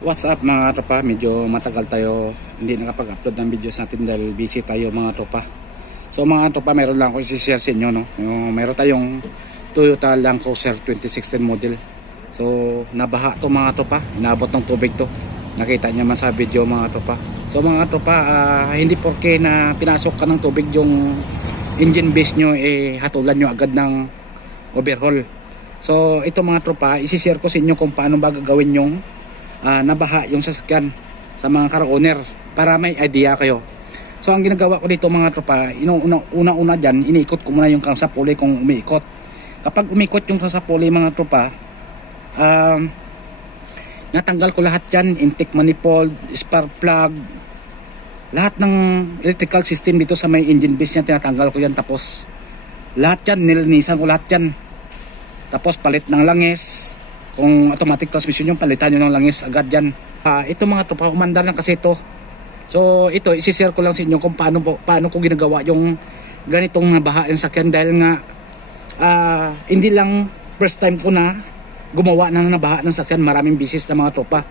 What's up mga tropa? Medyo matagal tayo hindi nakapag-upload ng videos natin dahil busy tayo mga tropa. So mga tropa, meron lang ako i-share sa inyo. No? Yung, meron tayong Toyota Land Cruiser 2016 model. So nabaha to mga tropa. Inabot ng tubig to. Nakita niya man sa video mga tropa. So mga tropa, ah, hindi porke na pinasok ka ng tubig yung engine base nyo, eh hatulan nyo agad ng overhaul. So ito mga tropa, isi-share ko sa inyo kung paano ba gagawin yung ah, nabaha yung sasakyan sa mga car owner para may idea kayo. So ang ginagawa ko dito mga tropa, una-una diyan, iniikot ko muna yung crankshafts kung umiikot. Kapag umikot yung crankshafts mga tropa, um, natanggal ko lahat yan, intake manifold, spark plug, lahat ng electrical system dito sa may engine base niya tinatanggal ko yan tapos lahat yan nilinisan ko lahat yan tapos palit ng langis kung automatic transmission yung palitan nyo ng langis agad yan. Ah, ito mga tropa umandar lang kasi ito. So ito isi-share ko lang sa inyo kung paano, po, paano ko ginagawa yung ganitong nabaha yung sakyan. Dahil nga ah, hindi lang first time ko na gumawa ng nabaha ng sakyan. Maraming bisis na mga tropa.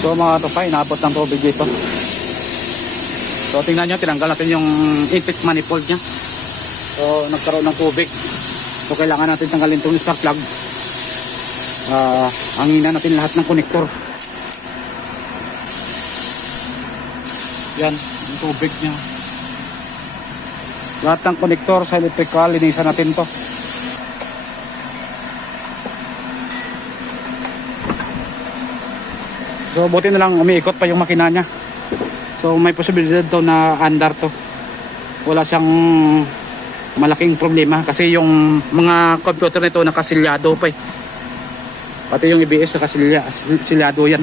So mga tropa inabot ng tubig dito. So tingnan nyo tinanggal natin yung intake manifold nya so nagkaroon ng tubig. So kailangan natin tanggalin itong spark plug Ah, hanginan natin lahat ng konektor yan yung tubig nya lahat ng konektor sa electrical linisan natin to So buti na lang umiikot pa yung makina niya. So may posibilidad to na andar to. Wala siyang malaking problema kasi yung mga computer nito nakasilyado pa eh. Pati yung EBS nakasilya, silyado yan.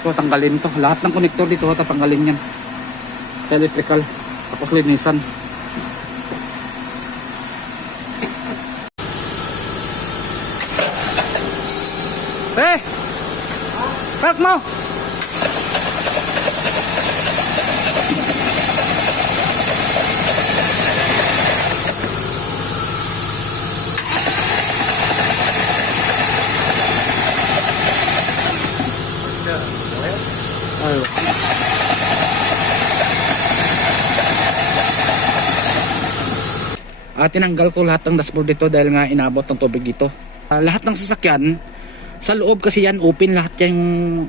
So tanggalin to. Lahat ng konektor dito tatanggalin yan. Electrical. Tapos linisan. Eh! Park mo! Ayun. Ah, tinanggal ko lahat ng dashboard dito dahil nga inabot ng tubig dito. Ah, lahat ng sasakyan, sa loob kasi yan, open lahat yung,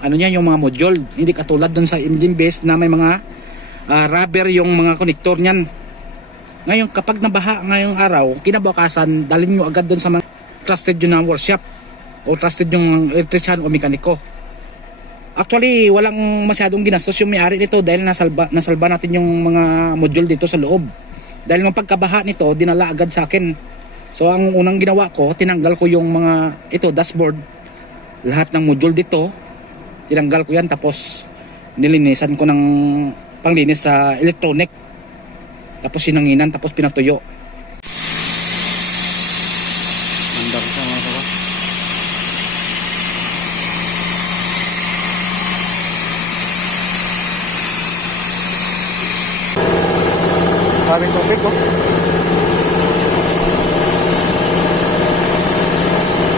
ano niya, yung mga module. Hindi katulad dun sa engine base na may mga ah, rubber yung mga konektor niyan. Ngayon, kapag nabaha ngayong araw, kinabukasan, dalhin nyo agad dun sa mga trusted yun na workshop o trusted yung electrician o mekaniko. Actually, walang masyadong ginastos yung may-ari nito dahil nasalba, nasalba natin yung mga module dito sa loob. Dahil nung pagkabaha nito, dinala agad sa akin. So ang unang ginawa ko, tinanggal ko yung mga ito dashboard. Lahat ng module dito, tinanggal ko yan tapos nilinisan ko ng panglinis sa electronic. Tapos sinanginan, tapos pinatuyo. Maraming tubig oh.